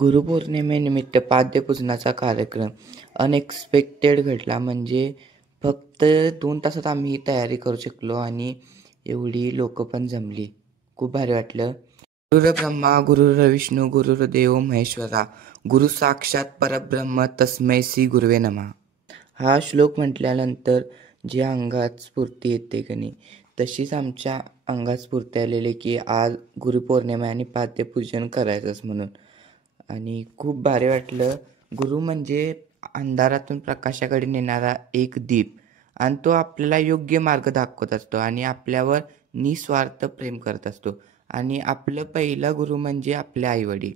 गुरुपौर्णिमेनिमित्त पाद्यपूजनाचा कार्यक्रम अनएक्सपेक्टेड घडला. म्हणजे फक्त 2 तासात आम्ही तयारी करू शकलो आणि एवढी लोकं पण जमली. खूप भारी वाटलं. गुरुर्ब्रह्मा गुरुर्विष्णू गुरुर्देव महेश्वरा गुरु साक्षात परब्रह्म तस्मै श्री गुरुवे नमः. हा श्लोक म्हटल्यानंतर जी अंगात स्फूर्ती येते की नाही, तशीच आमच्या अंगात स्फूर्ती आलेली की आज गुरुपौर्णिमा आणि पाद्यपूजन करायचंच म्हणून. आणि खूप भारी वाटलं. गुरु म्हणजे अंधारातून प्रकाशाकडे नेणारा एक दीप आणि तो आपल्याला योग्य मार्ग दाखवत असतो आणि आपल्यावर निस्वार्थ प्रेम करत असतो. आणि आपलं पहिला गुरु म्हणजे आपले आईवडील.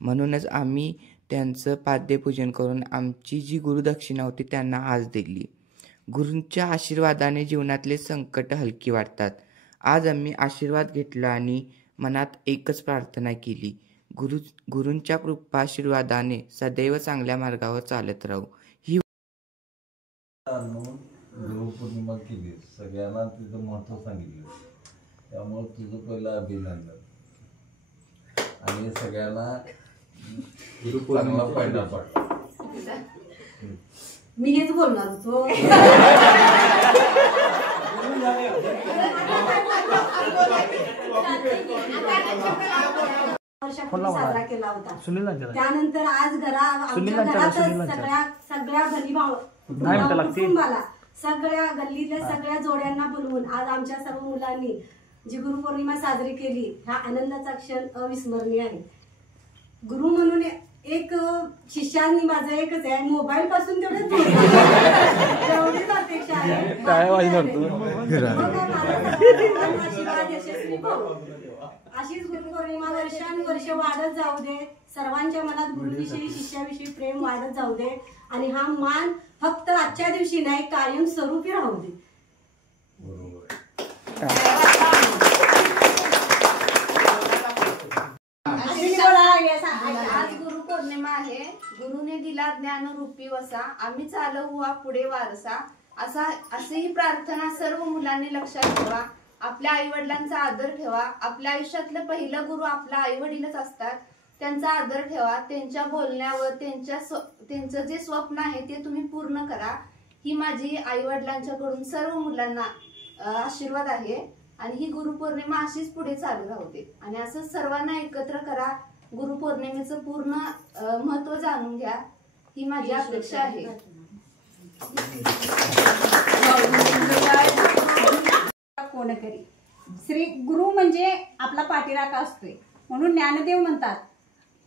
म्हणूनच आम्ही त्यांचं पाद्यपूजन करून आमची जी गुरुदक्षिणा होती त्यांना आज दिली. गुरूंच्या आशीर्वादाने जीवनातले संकट हलकी वाटतात. आज आम्ही आशीर्वाद घेतला आणि मनात एकच प्रार्थना केली, गुरूंच्या कृपा आशीर्वादाने सदैव चांगल्या मार्गावर चालत राहू. ही गुरुपौर्णिमा केली, सगळ्यांना तिचं महत्त्व सांगितलं, त्यामुळे तुझं पहिलं अभिनंदन. आणि सगळ्यांना गुरुपौर्णिमा पहिला पाठ. मी हेच बोलणार होतो. साजरा केला होता. त्यानंतर आज आमच्या घरातच सगळ्या कुटुंबाला सगळ्या गल्लीतल्या सगळ्या जोड्यांना बोलवून आज आमच्या सर्व मुलांनी जी गुरुपौर्णिमा साजरी केली, हा आनंदाचा क्षण अविस्मरणीय आहे. गुरु म्हणून एक शिष्यांनी माझं एकच आहे, मोबाईल पासून तेवढेच एवढीच अपेक्षा आहे. अशीच गुरुपौर्णिमा वर्षानुवर्ष वाढत जाऊ दे. सर्वांच्या मनात गुरुविषयी शिष्याविषयी प्रेम वाढत जाऊ दे आणि हा मान फक्त आजच्या दिवशी नाही, कायम स्वरूपी राहू दे. आज गुरुपौर्णिमा आहे. गुरुने दिला ज्ञान रूपी वसा, आम्ही चालवू हा पुढे वारसा. अशी ही प्रार्थना सर्व मुलांनी लक्षात ठेवा. आपल्या आई वडिलांचा आदर ठेवा. आपल्या आयुष्यातलं पहिलं गुरु आपला आई वडीलच असतात. त्यांचा आदर ठेवा. त्यांच्या बोलण्यावर त्यांचं जे स्वप्न आहे ते तुम्ही पूर्ण करा. ही माझी आई वडिलांच्याकडून सर्व मुलांना आशीर्वाद आहे. आणि ही गुरुपौर्णिमा अशीच पुढे चालू राहू दे आणि असं सर्वांना एकत्र करा. गुरुपौर्णिमेचं पूर्ण महत्व जाणून घ्या, ही माझी अपेक्षा आहे. कोण करी श्री गुरु म्हणजे आपला पाठीराखा असतोय. म्हणून ज्ञानदेव म्हणतात,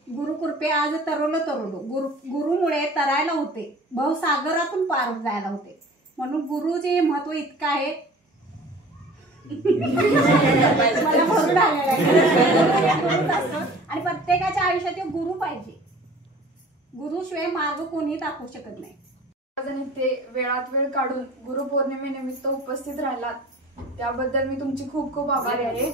गुरु कृपे आज तरवलं तरवलो. गुरुमुळे तरायला होते, भवसागरातून पार जायला होते. म्हणून गुरुचे महत्व इतकं आहे. मला भरून आलेलं आहे. आणि प्रत्येकाच्या आयुष्यात गुरु पाहिजे. गुरुशिवाय मार्ग कोणी दाखवू शकत नाही. ते वेळात वेळ काढून गुरुपौर्णिमेनिमित्त उपस्थित राहिलात त्याबद्दल मी तुमची खूप खूप आभारी आहे.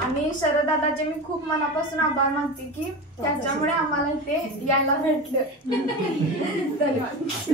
आणि शरद दादाचे मी खूप मनापासून आभार मानते की त्याच्यामुळे आम्हाला ते यायला भेटलं. धन्यवाद.